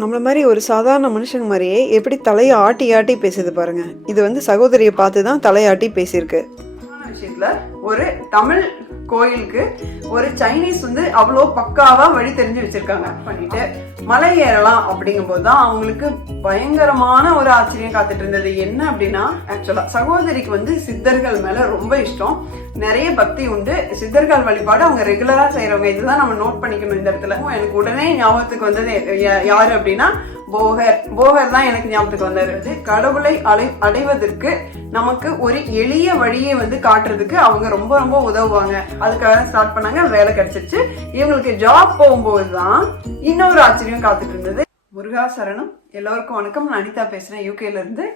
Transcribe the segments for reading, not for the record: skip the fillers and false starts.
நம்மள மாதிரி ஒரு சாதாரண மனுஷங்க மாதிரியே எப்படி தலையை ஆட்டி ஆட்டி பேசுது பாருங்க. இது வந்து சகோதரியை பார்த்து தான் தலையாட்டி பேசியிருக்கு. விஷயத்துல ஒரு தமிழ் கோயிலுக்கு ஒரு சைனீஸ் வந்து அவ்வளோ பக்காவா வழி தெரிஞ்சு வச்சிருக்காங்க. பண்ணிட்டு மலை ஏறலாம் அப்படிங்கும் போதுதான் அவங்களுக்கு பயங்கரமான ஒரு ஆச்சரியம் காத்துட்டு இருந்தது. என்ன அப்படின்னா, ஆக்சுவலா சகோதரிக்கு வந்து சித்தர்கள் மேல ரொம்ப இஷ்டம், நிறைய பக்தி உண்டு. சித்தர்கள் வழிபாடு அவங்க ரெகுலரா செய்யறவங்க. இதுதான் நம்ம நோட் பண்ணிக்கணும் இந்த இடத்துல. எனக்கு உடனே ஞாபகத்துக்கு வந்தது யாரு அப்படின்னா போகர் தான் எனக்கு ஞாபகத்துக்கு வந்தாரு. கடவுளை அடைவதற்கு நமக்கு ஒரு எளிய வழியை வந்து காட்டுறதுக்கு அவங்க ரொம்ப ரொம்ப உதவுவாங்க. அதுக்காக ஸ்டார்ட் பண்ணாங்க. வேலை கிடைச்சிருச்சு. இவங்களுக்கு ஜாப் போகும்போதுதான் இன்னொரு ஆச்சரியம் காத்துட்டு இருந்தது. முருகா சரணம். எல்லோருக்கும் வணக்கம். நான் அனிதா பேசுறேன், யூகேல இருந்து.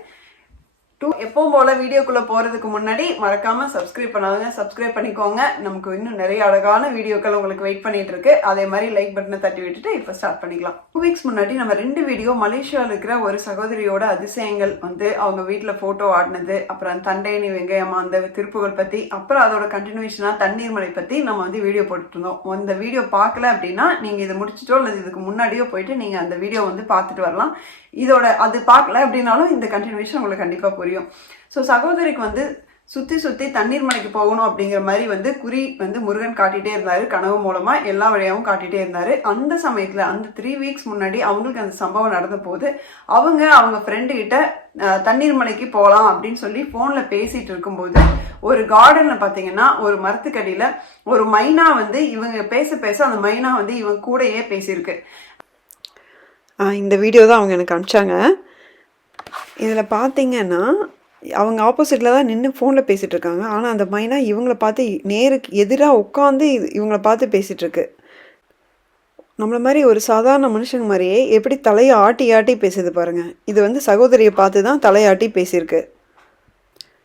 எப்பவும் போல வீடியோக்குள்ள போறதுக்கு முன்னாடி மறக்காம சப்ஸ்கிரைப் பண்ணாதுங்க, சப்ஸ்கிரைப் பண்ணிக்கோங்க. நமக்கு இன்னும் நிறைய அழகான வீடியோக்கள் உங்களுக்கு வெயிட் பண்ணிட்டு இருக்கு. அதே மாதிரி லைக் பட்டனை தட்டி விட்டுட்டு இப்ப ஸ்டார்ட் பண்ணிக்கலாம். 2 வீக்ஸ் முன்னாடி நம்ம 2 வீடியோ மலேசியாவில் இருக்கிற ஒரு சகோதரியோட அதிசயங்கள் வந்து அவங்க வீட்டுல போட்டோ ஆடினது, அப்புறம் தண்டையணி வெங்காயம்மா அந்த திருப்புகள் பத்தி, அப்புறம் அதோட கண்டினியூஷனா தண்ணீர் மலை பத்தி நம்ம வந்து வீடியோ போட்டுட்டு இருந்தோம். அந்த வீடியோ பார்க்கல அப்படின்னா நீங்க இதை முடிச்சிட்டோ அல்லது இதுக்கு முன்னாடியோ போயிட்டு நீங்க அந்த வீடியோ வந்து பார்த்துட்டு வரலாம். இதோட அது பார்க்கல அப்படின்னாலும் இந்த கண்டினியூஷன் உங்களுக்கு கண்டிப்பா புரியும். ஸோ சகோதரிக்கு வந்து சுத்தி தண்ணீர் மலைக்கு போகணும் அப்படிங்கிற மாதிரி வந்து குறி வந்து முருகன் காட்டிட்டே இருந்தாரு. கனவு மூலமா எல்லா வழியாவும் காட்டிட்டே இருந்தாரு. அந்த சமயத்துல அந்த 3 வீக்ஸ் முன்னாடி அவங்களுக்கு அந்த சம்பவம் நடந்த போது அவங்க ஃப்ரெண்டு கிட்ட தண்ணீர் மலைக்கு போகலாம் அப்படின்னு சொல்லி போன்ல பேசிட்டு இருக்கும்போது ஒரு கார்டன்ல பாத்தீங்கன்னா ஒரு மரத்துக்கடியில ஒரு மைனா வந்து இவங்க பேச அந்த மைனா வந்து இவங்க கூடயே பேசியிருக்கு. இந்த வீடியோ தான் அவங்க எனக்கு அனுப்பிச்சாங்க. இதில் பார்த்தீங்கன்னா அவங்க ஆப்போசிட்டில் தான் நின்று ஃபோனில் பேசிகிட்டு இருக்காங்க. ஆனால் அந்த மைனா இவங்கள பார்த்து நேருக்கு எதிராக உட்காந்து இவங்கள பார்த்து பேசிகிட்ருக்கு. நம்மள மாதிரி ஒரு சாதாரண மனுஷங்க மாதிரியே எப்படி தலையை ஆட்டி ஆட்டி பேசுது பாருங்கள். இது வந்து சகோதரியை பார்த்து தான் தலையாட்டி பேசியிருக்கு.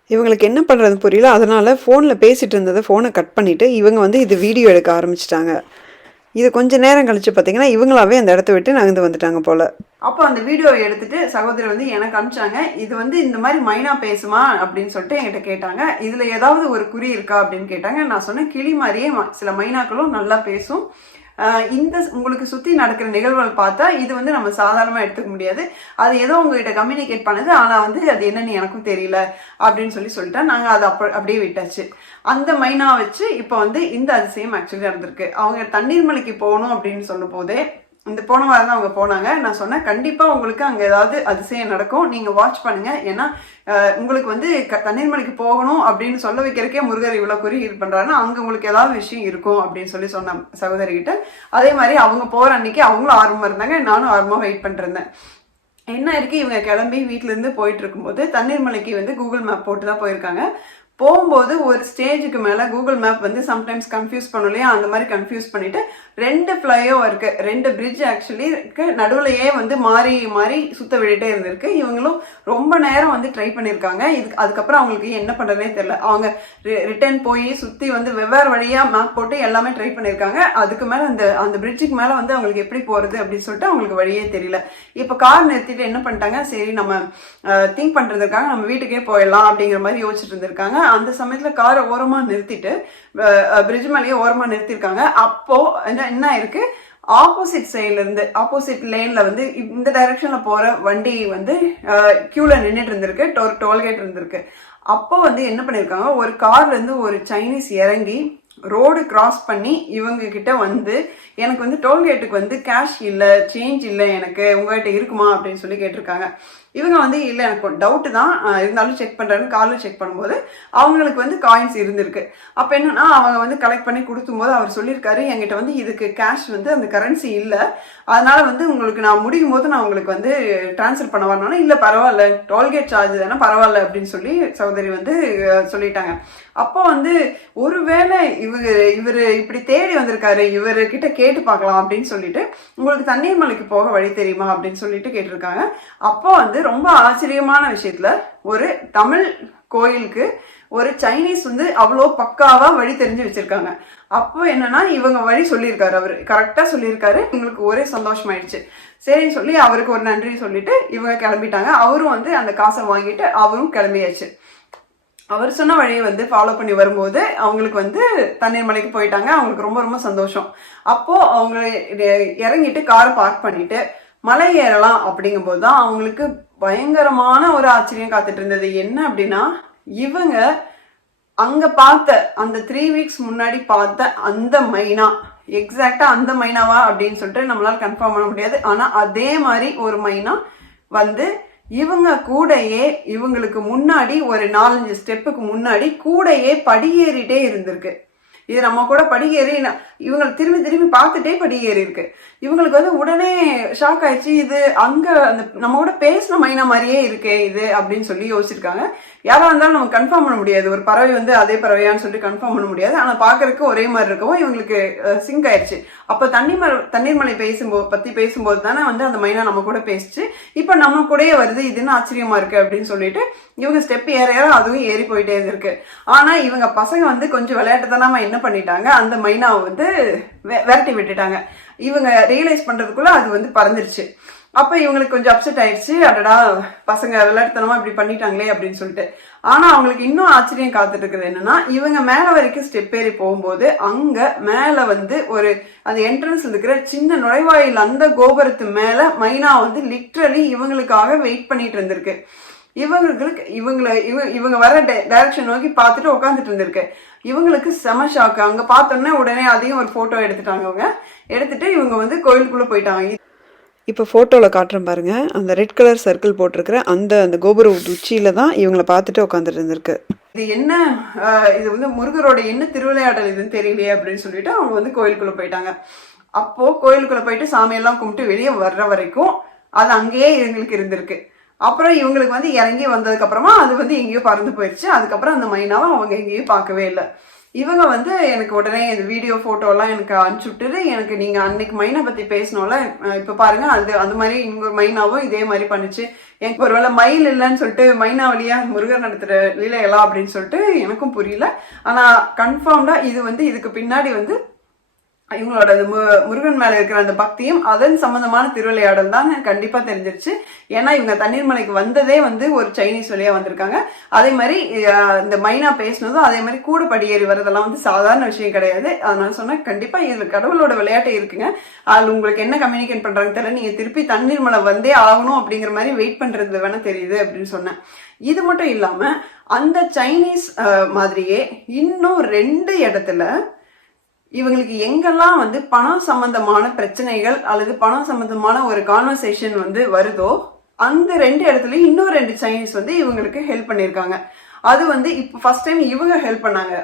இவங்களுக்கு என்ன பண்ணுறது புரியல. அதனால் ஃபோனில் பேசிகிட்டு இருந்ததை ஃபோனை கட் பண்ணிவிட்டு இவங்க வந்து இது வீடியோ எடுக்க ஆரம்பிச்சிட்டாங்க. இது கொஞ்சம் நேரம் கழிச்சு பார்த்தீங்கன்னா இவங்களாவே அந்த இடத்த விட்டு நகர்ந்து வந்துட்டாங்க போல. அப்போ அந்த வீடியோவை எடுத்துட்டு சகோதரி வந்து எனக்கு அனுப்பிச்சாங்க. இது வந்து இந்த மாதிரி மைனா பேசுமா அப்படின்னு சொல்லிட்டு என்கிட்ட கேட்டாங்க. இதுல ஏதாவது ஒரு குறி இருக்கா அப்படின்னு கேட்டாங்க. நான் சொன்னேன், கிளி மாதிரியே சில மைனாக்களும் நல்லா பேசும். இந்த உங்களுக்கு சுற்றி நடக்கிற நிகழ்வுகள் பார்த்தா இது வந்து நம்ம சாதாரணமாக எடுத்துக்க முடியாது. அது ஏதோ உங்ககிட்ட கம்யூனிகேட் பண்ணுது, ஆனால் வந்து அது என்னன்னு எனக்கும் தெரியல அப்படின்னு சொல்லிட்டா நாங்கள் அதை அப்படியே விட்டாச்சு. அந்த மைனா வச்சு இப்போ வந்து இந்த அதிசயம் ஆக்சுவலி நடந்திருக்கு. அவங்க தண்ணீர் மலைக்கு போகணும் அப்படின்னு சொல்லும் போதே இந்த போன வாரம் தான் அவங்க போனாங்க. நான் சொன்னேன், கண்டிப்பாக உங்களுக்கு அங்கே ஏதாவது அதிசயம் நடக்கும், நீங்கள் வாட்ச் பண்ணுங்க. ஏன்னா உங்களுக்கு வந்து தண்ணீர் மலைக்கு போகணும் அப்படின்னு சொல்ல வைக்கிறக்கே முருகர் இவ்வளோ குறி இது பண்ணுறாருன்னா அங்கே உங்களுக்கு ஏதாவது விஷயம் இருக்கும் அப்படின்னு சொன்ன சகோதரிகிட்ட. அதே மாதிரி அவங்க போகிற அன்னைக்கு அவங்களும் ஆர்வமாக இருந்தாங்க, நானும் ஆர்வமாக வெயிட் பண்ணிருந்தேன். என்ன இருக்கு, இவங்க கிளம்பி வீட்டிலேருந்து போயிட்டு இருக்கும்போது தண்ணீர் மலைக்கு வந்து கூகுள் மேப் போட்டு தான் போயிருக்காங்க. போகும்போது ஒரு ஸ்டேஜுக்கு மேலே கூகுள் மேப் வந்து சம்டைம்ஸ் கன்ஃபியூஸ் பண்ணும் இல்லையா, அந்த மாதிரி கன்ஃபியூஸ் பண்ணிட்டு 2 ஃப்ளைஓவர் இருக்கு, 2 பிரிட்ஜ் ஆக்சுவலி இருக்கு, நடுவுலையே வந்து மாறி சுத்த விட்டுட்டே இருந்திருக்கு. இவங்களும் ரொம்ப நேரம் வந்து ட்ரை பண்ணியிருக்காங்க. அதுக்கப்புறம் அவங்களுக்கு என்ன பண்ணுறதுனே தெரியல. அவங்க ரிட்டர்ன் போய் சுற்றி வந்து வெவ்வேறு வழியாக மேப் போட்டு எல்லாமே ட்ரை பண்ணியிருக்காங்க. அதுக்கு மேலே அந்த பிரிட்ஜுக்கு மேலே வந்து அவங்களுக்கு எப்படி போகிறது அப்படின்னு சொல்லிட்டு அவங்களுக்கு வழியே தெரியல. இப்போ கார் நிறுத்திட்டு என்ன பண்ணிட்டாங்க, சரி நம்ம திங்க் பண்ணுறதுக்காக நம்ம வீட்டுக்கே போயிடலாம் அப்படிங்கிற மாதிரி யோசிச்சுட்டு இருந்திருக்காங்க. அந்த சமயத்துல காரை ஓரமா நிறுத்திட்டு பிரிட்ஜ் மேலேயே ஓரமா நிறுத்திருக்காங்க. அப்போ என்ன இருக்கு, ஆப்போசிட் சைட்ல இருந்து ஆப்போசிட் லேன்ல வந்து இந்த டைரக்ஷன்ல போற வண்டி வந்து கியூல நின்றுட்டு இருந்திருக்கு, டோல்கேட் இருந்திருக்கு. அப்போ வந்து என்ன பண்ணிருக்காங்க, ஒரு கார்ல இருந்து ஒரு சைனீஸ் இறங்கி ரோடு கிராஸ் பண்ணி இவங்க கிட்ட வந்து எனக்கு வந்து டோல்கேட்டுக்கு வந்து கேஷ் இல்லை, சேஞ்ச் இல்லை, எனக்கு உங்ககிட்ட இருக்குமா அப்படின்னு சொல்லி கேட்டிருக்காங்க. இவங்க வந்து இல்லை எனக்கு டவுட்டு தான், இருந்தாலும் செக் பண்ணுறாருன்னு காரில் செக் பண்ணும்போது அவங்களுக்கு வந்து காயின்ஸ் இருந்திருக்கு. அப்போ என்னன்னா அவங்க வந்து கலெக்ட் பண்ணி கொடுக்கும்போது அவர் சொல்லியிருக்காரு, என்கிட்ட வந்து இதுக்கு கேஷ் வந்து அந்த கரன்சி இல்லை, அதனால வந்து உங்களுக்கு நான் முடியும் போது நான் உங்களுக்கு வந்து டிரான்ஸ்ஃபர் பண்ண வரணும்னா இல்லை பரவாயில்ல, டோல்கேட் சார்ஜ் தானே பரவாயில்ல அப்படின்னு சொல்லி சகோதரி வந்து சொல்லிட்டாங்க. அப்போ வந்து ஒருவேளை இவர் இப்படி தேடி வந்திருக்காரு, இவர்கிட்ட கேட்டு பார்க்கலாம் அப்படின்னு சொல்லிட்டு உங்களுக்கு தண்ணீர் மலைக்கு போக வழி தெரியுமா அப்படின்னு சொல்லிட்டு கேட்டிருக்காங்க. அப்போ வந்து ரொம்ப ஆச்சரியமான விஷயத்துல ஒரு தமிழ் கோயிலுக்கு ஒரு சைனீஸ் வந்து அவ்வளோ பக்காவா வழி தெரிஞ்சு வச்சிருக்காங்க. அப்போ என்னன்னா இவங்க வழி சொல்லியிருக்காரு, அவரு கரெக்டா சொல்லியிருக்காரு. எங்களுக்கு ஒரே சந்தோஷமாயிடுச்சு. சரின்னு சொல்லி அவருக்கு ஒரு நன்றி சொல்லிட்டு இவங்க கிளம்பிட்டாங்க. அவரும் வந்து அந்த காசை வாங்கிட்டு அவரும் கிளம்பியாச்சு. அவர் சொன்ன வழியை வந்து ஃபாலோ பண்ணி வரும்போது அவங்களுக்கு வந்து தண்ணீர் மலைக்கு போயிட்டாங்க. அவங்களுக்கு ரொம்ப ரொம்ப சந்தோஷம். அப்போ அவங்க இறங்கிட்டு காரை பார்க் பண்ணிட்டு மலை ஏறலாம் அப்படிங்கும்போது தான் அவங்களுக்கு பயங்கரமான ஒரு ஆச்சரியம் காத்துட்டு இருந்தது. என்ன அப்படின்னா, இவங்க அங்க பார்த்த அந்த 3 வீக்ஸ் முன்னாடி பார்த்த அந்த மைனா எக்ஸாக்டா அந்த மைனாவா அப்படின்னு சொல்லிட்டு நம்மளால கன்ஃபார்ம் பண்ண முடியாது. ஆனா அதே மாதிரி ஒரு மைனா வந்து இவங்க கூடையே இவங்களுக்கு முன்னாடி ஒரு 4-5 ஸ்டெப்புக்கு முன்னாடி கூடையே படியேறிட்டே இருந்திருக்கு. இது நம்ம கூட படியேறி இவங்க திரும்பி திரும்பி பார்த்துட்டே படியேறி இருக்கு. இவங்களுக்கு வந்து உடனே ஷாக் ஆயிடுச்சு. இது அங்க அந்த நம்ம கூட பேசின மைனா மாதிரியே இருக்கே இது அப்படின்னு சொல்லி யோசிச்சிருக்காங்க. யாரா இருந்தாலும் நம்ம கன்ஃபார்ம் பண்ண முடியாது, ஒரு பறவை வந்து அதே பறவையான்னு சொல்லிட்டு கன்ஃபார்ம் பண்ண முடியாது. ஆனா பாக்குறதுக்கு ஒரே மாதிரி இருக்கவும் இவங்களுக்கு சிங்க் ஆயிடுச்சு. அப்ப தண்ணீர்மலை பத்தி பேசும்போது தானே வந்து அந்த மைனா நம்ம கூட பேசிச்சு. இப்ப நம்ம கூடயே வருது, இது என்ன ஆச்சரியமா இருக்கு அப்படின்னு சொல்லிட்டு இவங்க ஸ்டெப் ஏற ஏற அதுவும் ஏறி போயிட்டே இருக்கு. ஆனா இவங்க பசங்க வந்து கொஞ்சம் விளையாட்டுத்தனமா என்ன பண்ணிட்டாங்க, அந்த மைனாவை வந்து விரட்டி விட்டுட்டாங்க. இவங்க ரியலைஸ் பண்றதுக்குள்ள அது வந்து பறந்துருச்சு. அப்ப இவங்களுக்கு கொஞ்சம் அப்செட் ஆயிடுச்சு. அடடா, பசங்க விளையாட்டுத்தனமா இப்படி பண்ணிட்டாங்களே அப்படின்னு சொல்லிட்டு. ஆனா அவங்களுக்கு இன்னும் ஆச்சரியம் காத்துட்டு இருக்குது என்னன்னா, இவங்க மேல வரைக்கும் ஸ்டெப் ஏறி போகும்போது அங்க மேல வந்து ஒரு அந்த என்ட்ரன்ஸ் இருக்கிற சின்ன நுழைவாயில் அந்த கோபுரத்து மேல மைனா வந்து லிட்ரலி இவங்களுக்காக வெயிட் பண்ணிட்டு இருந்திருக்கு. இவங்க வர டைரக்ஷன் நோக்கி பார்த்துட்டு உட்காந்துட்டு இருந்திருக்கு. இவங்களுக்கு செம ஷாக்கு. அங்க பார்த்தோன்னே உடனே அதையும் ஒரு போட்டோ எடுத்துட்டாங்க. அவங்க எடுத்துட்டு இவங்க வந்து கோயிலுக்குள்ள போயிட்டாங்க. இப்போ ஃபோட்டோவில் காட்டுறேன் பாருங்க, அந்த ரெட் கலர் சர்க்கிள் போட்டிருக்கிற அந்த கோபுர உச்சியில தான் இவங்களை பார்த்துட்டு உட்காந்துட்டு இருந்திருக்கு. இது என்ன, இது வந்து முருகரோட என்ன திருவிளையாடல் இதுன்னு தெரியலையே அப்படின்னு சொல்லிட்டு அவங்க வந்து கோயிலுக்குள்ள போயிட்டாங்க. அப்போ கோயிலுக்குள்ள போயிட்டு சாமியெல்லாம் கும்பிட்டு வெளியே வர்ற வரைக்கும் அது அங்கேயே இவங்களுக்கு இருந்திருக்கு. அப்புறம் இவங்களுக்கு வந்து இறங்கி வந்ததுக்கு அப்புறமா அது வந்து எங்கேயோ பறந்து போயிடுச்சு. அதுக்கப்புறம் அந்த மைனாவை அவங்க எங்கேயும் பார்க்கவே இல்லை. இவங்க வந்து எனக்கு உடனே இந்த வீடியோ போட்டோலாம் எனக்கு அனுப்பிச்சு விட்டுட்டு, எனக்கு நீங்க அன்னைக்கு மைனா பத்தி பேசணும்ல, இப்ப பாருங்க அது அந்த மாதிரி இங்க மைனாவும் இதே மாதிரி பண்ணுச்சு. எனக்கு ஒருவேளை மயில் இல்லைன்னு சொல்லிட்டு மைனா வழியா முருகன் நடத்துற லீலையெல்லாம் அப்படின்னு சொல்லிட்டு எனக்கும் புரியல. ஆனா கன்ஃபார்ம்டா இது வந்து இதுக்கு பின்னாடி வந்து இவங்களோட முருகன் மேல இருக்கிற அந்த பக்தியும் அதன் சம்பந்தமான திருவிளையாடல் தான் கண்டிப்பா தெரிஞ்சிருச்சு. ஏன்னா இவங்க தண்ணீர்மலைக்கு வந்ததே வந்து ஒரு சைனீஸ் வழியா வந்திருக்காங்க. அதே மாதிரி இந்த மைனா பேசினதும் அதே மாதிரி கூட படியேறி வரதெல்லாம் வந்து சாதாரண விஷயம் கிடையாது. அதனால சொன்னேன், கண்டிப்பா இதுல கடவுளோட விளையாட்டு இருக்குங்க. அது உங்களுக்கு என்ன கம்யூனிகேட் பண்றாங்க தெரியல, நீங்க திருப்பி தண்ணீர்மலை வந்தே ஆகணும் அப்படிங்கிற மாதிரி வெயிட் பண்றது வேணா தெரியுது அப்படின்னு சொன்னேன். இது மட்டும் இல்லாம அந்த சைனீஸ் மாதிரியே இன்னும் 2 இடத்துல இவங்களுக்கு எங்கெல்லாம் வந்து பணம் சம்பந்தமான பிரச்சனைகள் அல்லது பணம் சம்பந்தமான ஒரு கான்வர்சேஷன் வந்து வருதோ அந்த 2 இடத்துலயும் இன்னும் 2 சைனீஸ் வந்து இவங்களுக்கு ஹெல்ப் பண்ணியிருக்காங்க. அது வந்து இப்போ ஃபர்ஸ்ட் டைம் இவங்க ஹெல்ப் பண்ணாங்க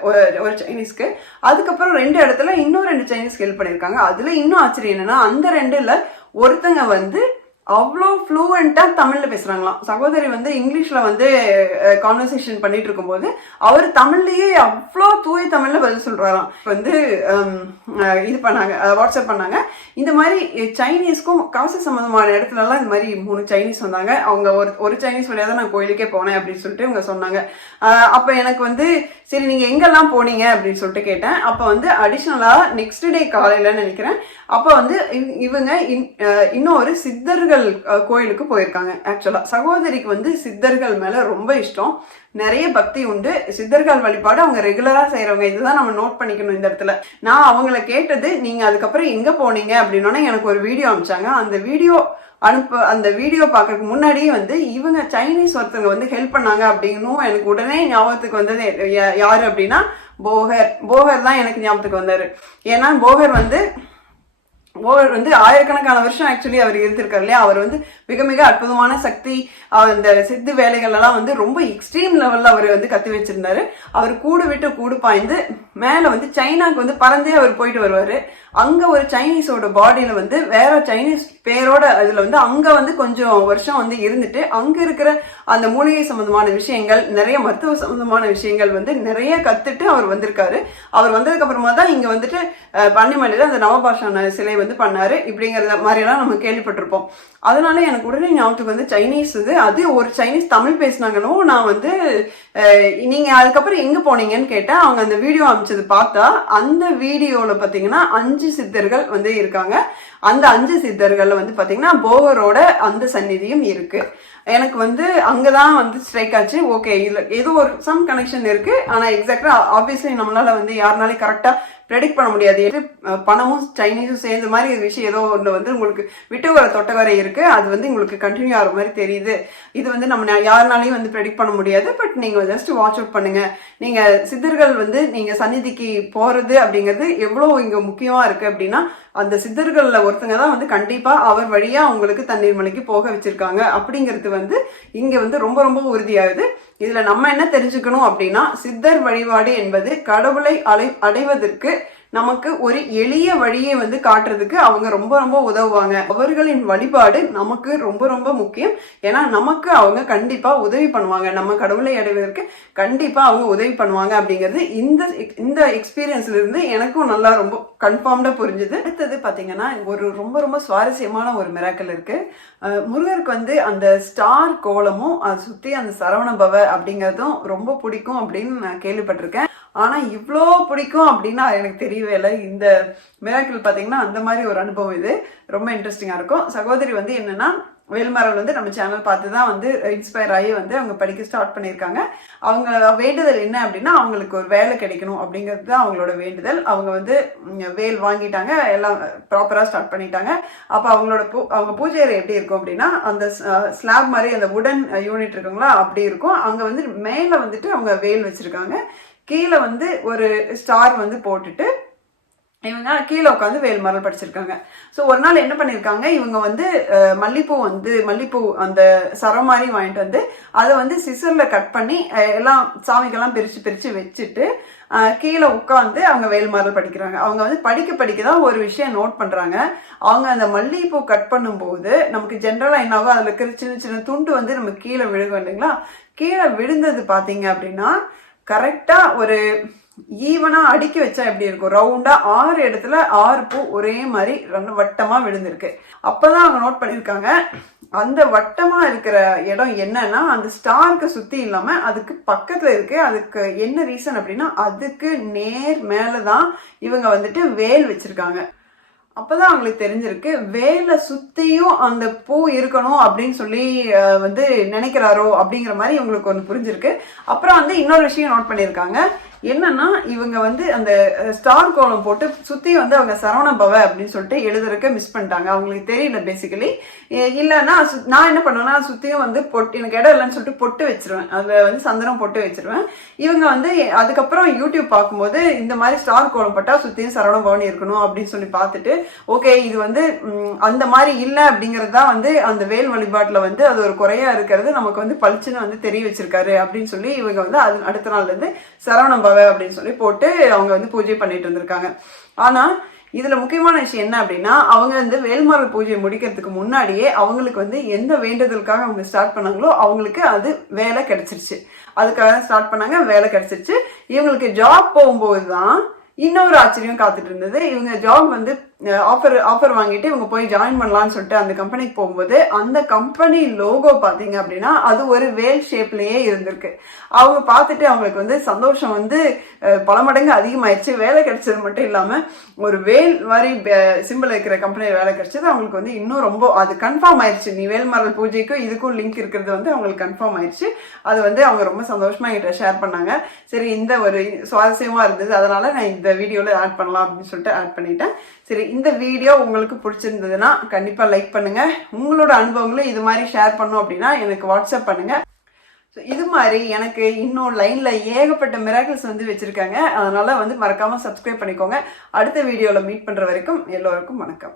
ஒரு சைனீஸ்க்கு. அதுக்கப்புறம் 2 இடத்துல இன்னும் 2 சைனீஸ் ஹெல்ப் பண்ணியிருக்காங்க. அதுல இன்னும் ஆச்சரியம் என்னன்னா, அந்த 2ல ஒருத்தங்க வந்து அவ்வளோ ஃப்ளூவெண்டா தமிழ்ல பேசுறாங்களாம். சகோதரி வந்து இங்கிலீஷ்ல வந்து கான்வர்சேஷன் பண்ணிட்டு இருக்கும்போது அவர் தமிழ்லயே அவ்வளோ தூய தமிழ்ல பதில் சொல்றாராம். வந்து இது பண்ணாங்க, வாட்ஸ்அப் பண்ணாங்க. இந்த மாதிரி சைனீஸ்க்கும் காசு சம்பந்தமான இடத்துல எல்லாம் இந்த மாதிரி 3 சைனீஸ் வந்தாங்க. அவங்க ஒரு சைனீஸ் வழியா தான் நான் கோயிலுக்கே போனேன் அப்படின்னு சொல்லிட்டு இவங்க சொன்னாங்க. அப்ப எனக்கு வந்து சரி நீங்க எங்கெல்லாம் போனீங்க அப்படின்னு சொல்லிட்டு கேட்டேன். அப்ப வந்து அடிஷ்னலா நெக்ஸ்ட் டே காலையில நினைக்கிறேன், அப்ப வந்து இவங்க இன்னும் ஒரு சித்தர்கள் கோயிலுக்கு போயிருக்காங்க. ஆக்சுவலா சகோதரிக்கு வந்து சித்தர்கள் மேல ரொம்ப இஷ்டம், நிறைய பக்தி உண்டு. சித்தர்கள் வழிபாடு அவங்க ரெகுலரா செய்யறவங்க. இதுதான் நம்ம நோட் பண்ணிக்கணும் இந்த இடத்துல. நான் அவங்கள கேட்டது, நீங்க அதுக்கப்புறம் எங்க போனீங்க அப்படின்னா எனக்கு ஒரு வீடியோ அனுப்பிச்சாங்க. அந்த வீடியோ பார்க்கறதுக்கு முன்னாடியே வந்து இவங்க சைனீஸ் ஒருத்தவங்க வந்து ஹெல்ப் பண்ணாங்க அப்படின்னும் எனக்கு உடனே ஞாபகத்துக்கு வந்தது. யாரு அப்படின்னா போகர் தான் எனக்கு ஞாபகத்துக்கு வந்தாரு. ஏன்னா போகர் வந்து ஆயிரக்கணக்கான வருஷம் ஆக்சுவலி அவர் இருந்திருக்காரு இல்லையா. அவர் வந்து மிக மிக அற்புதமான சக்தி, இந்த சித்து வேலைகள் எல்லாம் வந்து ரொம்ப எக்ஸ்ட்ரீம் லெவல்ல அவர் வந்து கத்து வச்சிருந்தாரு. அவர் கூடு விட்டு கூடு பாய்ந்து மேல வந்து சைனாக்கு வந்து பறந்தே அவர் போயிட்டு வருவாரு. அங்க ஒரு சைனீஸோட பாடியில வந்து வேற சைனீஸ் பேரோட அதுல வந்து அங்க வந்து கொஞ்சம் வருஷம் வந்து இருந்துட்டு அங்க இருக்கிற அந்த மூலிகை சம்பந்தமான விஷயங்கள், நிறைய மருத்துவ சம்பந்தமான விஷயங்கள் வந்து நிறைய கத்துட்டு அவர் வந்திருக்காரு. அவர் வந்ததுக்கு அப்புறமா தான் இங்க வந்துட்டு பன்னிமலையில அந்த நவபாஷான சிலை வந்து பண்ணாரு. இப்படிங்கிற மாதிரி எல்லாம் நம்ம கேள்விப்பட்டிருப்போம். அதனால எனக்கு உடனே ஞாபகத்துக்கு வந்து சைனீஸ் அது ஒரு சைனீஸ் தமிழ் பேசினாங்களும். நான் வந்து நீங்க அதுக்கப்புறம் எங்க போனீங்கன்னு கேட்டேன். அவங்க அந்த வீடியோ அமைச்சது பார்த்தா அந்த வீடியோல பாத்தீங்கன்னா 5 சித்தர்கள் வந்து இருக்காங்க. அந்த 5 சித்தர்கள் வந்து பாத்தீங்கன்னா போகரோட அந்த சந்நிதியும் இருக்கு. எனக்கு வந்து அங்கதான் வந்து ஸ்ட்ரைக் ஆச்சு. ஓகே, இதுல ஏதோ ஒரு சம் கனெக்ஷன் இருக்கு. ஆனா எக்ஸாக்டா ஆப்வியஸ்லி நம்மளால வந்து யாருனாலையும் கரெக்டா ப்ரெடிக்ட் பண்ண முடியாது. பணமும் சைனீஸும் சேர்ந்த மாதிரி ஒரு விஷயம் ஏதோ ஒன்று வந்து உங்களுக்கு விட்டு வர தொட்ட வரை இருக்கு. அது வந்து உங்களுக்கு கண்டினியூ ஆகிற மாதிரி தெரியுது. இது வந்து நம்ம யாருனாலையும் வந்து ப்ரெடிக்ட் பண்ண முடியாது. பட் நீங்க ஜஸ்ட் வாட்ச் அவுட் பண்ணுங்க. நீங்க சித்தர்கள் வந்து நீங்க சந்நிதிக்கு போறது அப்படிங்கிறது எவ்வளவு இங்க முக்கியமா இருக்கு அப்படின்னா, அந்த சித்தர்கள்ல ஒருத்தங்க தான் வந்து கண்டிப்பா அவர் வழியா உங்களுக்கு தண்ணீர் மலைக்கு போக வச்சிருக்காங்க அப்படிங்கிறது வந்து இங்க வந்து ரொம்ப ரொம்ப உறுதியாகுது. இதுல நம்ம என்ன தெரிஞ்சுக்கணும் அப்படின்னா, சித்தர் வழிபாடு என்பது கடவுளை அடைவதற்கு நமக்கு ஒரு எளிய வழியை வந்து காட்டுறதுக்கு அவங்க ரொம்ப ரொம்ப உதவுவாங்க. அவர்களின் வழிபாடு நமக்கு ரொம்ப ரொம்ப முக்கியம். ஏன்னா நமக்கு அவங்க கண்டிப்பா உதவி பண்ணுவாங்க. நம்ம கடவுளை அடைவதற்கு கண்டிப்பா அவங்க உதவி பண்ணுவாங்க அப்படிங்கிறது இந்த எக்ஸ்பீரியன்ஸ்ல இருந்து எனக்கும் நல்லா ரொம்ப கன்ஃபார்ம்டா புரிஞ்சுது. அடுத்தது பாத்தீங்கன்னா ஒரு ரொம்ப ரொம்ப சுவாரஸ்யமான ஒரு மிராக்கல் இருக்கு. முருகருக்கு வந்து அந்த ஸ்டார் கோலமும் அதை சுத்தி அந்த சரவண பவ அப்படிங்கிறதும் ரொம்ப பிடிக்கும் அப்படின்னு நான் கேள்விப்பட்டிருக்கேன். ஆனா இவ்வளோ பிடிக்கும் அப்படின்னா எனக்கு தெரியவே இல்லை. இந்த மிராக்கிள் பாத்தீங்கன்னா அந்த மாதிரி ஒரு அனுபவம். இது ரொம்ப இன்ட்ரெஸ்டிங்கா இருக்கும். சகோதரி வந்து என்னன்னா, வேல்மாறல் வந்து நம்ம சேனல் பார்த்து தான் வந்து இன்ஸ்பயர் ஆகி வந்து அவங்க படிக்க ஸ்டார்ட் பண்ணியிருக்காங்க. அவங்க வேண்டுதல் என்ன அப்படின்னா, அவங்களுக்கு ஒரு வேலை கிடைக்கணும் அப்படிங்கிறது தான் அவங்களோட வேண்டுதல். அவங்க வந்து வேல் வாங்கிட்டாங்க, எல்லாம் ப்ராப்பராக ஸ்டார்ட் பண்ணிட்டாங்க. அப்போ அவங்க பூஜை அறை எப்படி இருக்கும் அப்படின்னா, அந்த ஸ்லாப் மாதிரி அந்த உடன் யூனிட் இருக்குங்களா அப்படி இருக்கும். அங்கே வந்து மேலே வந்துட்டு அவங்க வேல் வச்சிருக்காங்க. கீழே வந்து ஒரு ஸ்டார் வந்து போட்டுட்டு இவங்க கீழே உட்காந்து வேல்மாறல் படிச்சிருக்காங்க. ஸோ ஒரு நாள் என்ன பண்ணியிருக்காங்க, இவங்க வந்து மல்லிப்பூ அந்த சரம் மாதிரி வாங்கிட்டு வந்து அதை வந்து சிசரில் கட் பண்ணி எல்லாம் சாமிக்கெல்லாம் பிரித்து வச்சுட்டு கீழே உட்காந்து அவங்க வேல்மாறல் படிக்கிறாங்க. அவங்க வந்து படிக்க தான் ஒரு விஷயம் நோட் பண்ணுறாங்க. அவங்க அந்த மல்லிகைப்பூ கட் பண்ணும்போது நமக்கு ஜென்ரலாக என்ன ஆகும், அதில் இருக்கிற சின்ன சின்ன துண்டு வந்து நம்ம கீழே விழுகும் இல்லைங்களா. கீழே விழுந்தது பார்த்தீங்க அப்படின்னா கரெக்டா ஒரு ஈவனா அடுக்கி வச்சா எப்படி இருக்கும், ரவுண்டா 6 இடத்துல 6 பூ ஒரே மாதிரி வட்டமா விழுந்திருக்கு. அப்பதான் அவங்க நோட் பண்ணிருக்காங்க, அந்த வட்டமா இருக்கிற இடம் என்னன்னா அந்த ஸ்டாருக்கு சுத்தி இல்லாம அதுக்கு பக்கத்துல இருக்கு. அதுக்கு என்ன ரீசன் அப்படின்னா, அதுக்கு நேர் மேலதான் இவங்க வந்துட்டு வேல் வச்சிருக்காங்க. அப்பதான் அவங்களுக்கு தெரிஞ்சிருக்கு, வேலை சுத்தியும் அந்த பூ இருக்கணும் அப்படின்னு சொல்லி வந்து நினைக்கிறாரோ அப்படிங்கிற மாதிரி இவங்களுக்கு ஒன்று புரிஞ்சிருக்கு. அப்புறம் வந்து இன்னொரு விஷயம் நோட் பண்ணியிருக்காங்க. என்னன்னா, இவங்க வந்து அந்த ஸ்டார் கோலம் போட்டு சுத்தி வந்து அவங்க சரவண பவ அப்படின்னு சொல்லிட்டு எழுதுறதுக்கு மிஸ் பண்ணிட்டாங்க. அவங்களுக்கு தெரியல பேசிக்கலி. இல்லைன்னா நான் என்ன பண்ணுவேன்னா, சுத்தியும் வந்து பொட்டு, எனக்கு இடம் இல்லைன்னு சொல்லிட்டு பொட்டு வச்சிருவேன். அதுல வந்து சந்தனம் பொட்டு வச்சிருவேன். இவங்க வந்து அதுக்கப்புறம் யூடியூப் பார்க்கும்போது இந்த மாதிரி ஸ்டார் கோலம் போட்டா சுத்தியும் சரவண பவன் இருக்கணும் அப்படின்னு சொல்லி பார்த்துட்டு, ஓகே இது வந்து அந்த மாதிரி இல்லை அப்படிங்கிறது தான் வந்து அந்த வேல் வழிபாட்டுல வந்து அது ஒரு குறையா இருக்கிறது நமக்கு வந்து பளிச்சுன்னு வந்து தெரிய வச்சிருக்காரு அப்படின்னு சொல்லி இவங்க வந்து அது அடுத்த நாள்ல இருந்து சரவண பவ அப்படின்னு சொல்லி போட்டு அவங்க வந்து பூஜை பண்ணிட்டு இருந்திருக்காங்க. ஆனா இதுல முக்கியமான விஷயம் என்ன அப்படின்னா, அவங்க வந்து வேல்மாறல் பூஜையை முடிக்கிறதுக்கு முன்னாடியே அவங்களுக்கு வந்து எந்த வேண்டுதலுக்காக அவங்க ஸ்டார்ட் பண்ணாங்களோ அவங்களுக்கு அது வேலை கிடைச்சிருச்சு. அதுக்காக ஸ்டார்ட் பண்ணாங்க, வேலை கிடைச்சிருச்சு. இவங்களுக்கு ஜாப் போகும்போது தான் இன்னொரு ஆச்சரியம் காத்துட்டு இருந்தது. இவங்க ஜாப் வந்து ஆஃபர் வாங்கிட்டு இவங்க போய் ஜாயின் பண்ணலாம்னு சொல்லிட்டு அந்த கம்பெனிக்கு போகும்போது அந்த கம்பெனி லோகோ பாத்தீங்க அப்படின்னா அது ஒரு வேல் ஷேப்லயே இருந்திருக்கு. அவங்க பார்த்துட்டு அவங்களுக்கு வந்து சந்தோஷம் வந்து பல மடங்கு அதிகமாயிடுச்சு. வேலை கிடைச்சது மட்டும் இல்லாம ஒரு வேல் மாதிரி சிம்பிள் இருக்கிற கம்பெனியில் வேலை கிடைச்சது அவங்களுக்கு வந்து இன்னும் ரொம்ப அது கன்ஃபார்ம் ஆயிடுச்சு. நீ வேல்மாறல் பூஜைக்கும் இதுக்கும் லிங்க் இருக்கிறது வந்து அவங்களுக்கு கன்ஃபார்ம் ஆயிடுச்சு. அது வந்து அவங்க ரொம்ப சந்தோஷமா என்கிட்ட ஷேர் பண்ணாங்க. சரி, இந்த ஒரு சுவாரஸ்யமா இருந்தது, அதனால நான் இந்த வீடியோல ஆட் பண்ணலாம் அப்படின்னு சொல்லிட்டு ஆட் பண்ணிட்டேன். சரி, இந்த வீடியோ உங்களுக்கு பிடிச்சிருந்ததுன்னா கண்டிப்பா லைக் பண்ணுங்க. உங்களோட அனுபவங்களும் இது மாதிரி ஷேர் பண்ணும் அப்படின்னா எனக்கு வாட்ஸ்அப் பண்ணுங்க. இது மாதிரி எனக்கு இன்னும் லைன்ல ஏகப்பட்ட மிராக்கிள்ஸ் வந்து வச்சிருக்காங்க. அதனால வந்து மறக்காம சப்ஸ்கிரைப் பண்ணிக்கோங்க. அடுத்த வீடியோல மீட் பண்ற வரைக்கும் எல்லோருக்கும் வணக்கம்.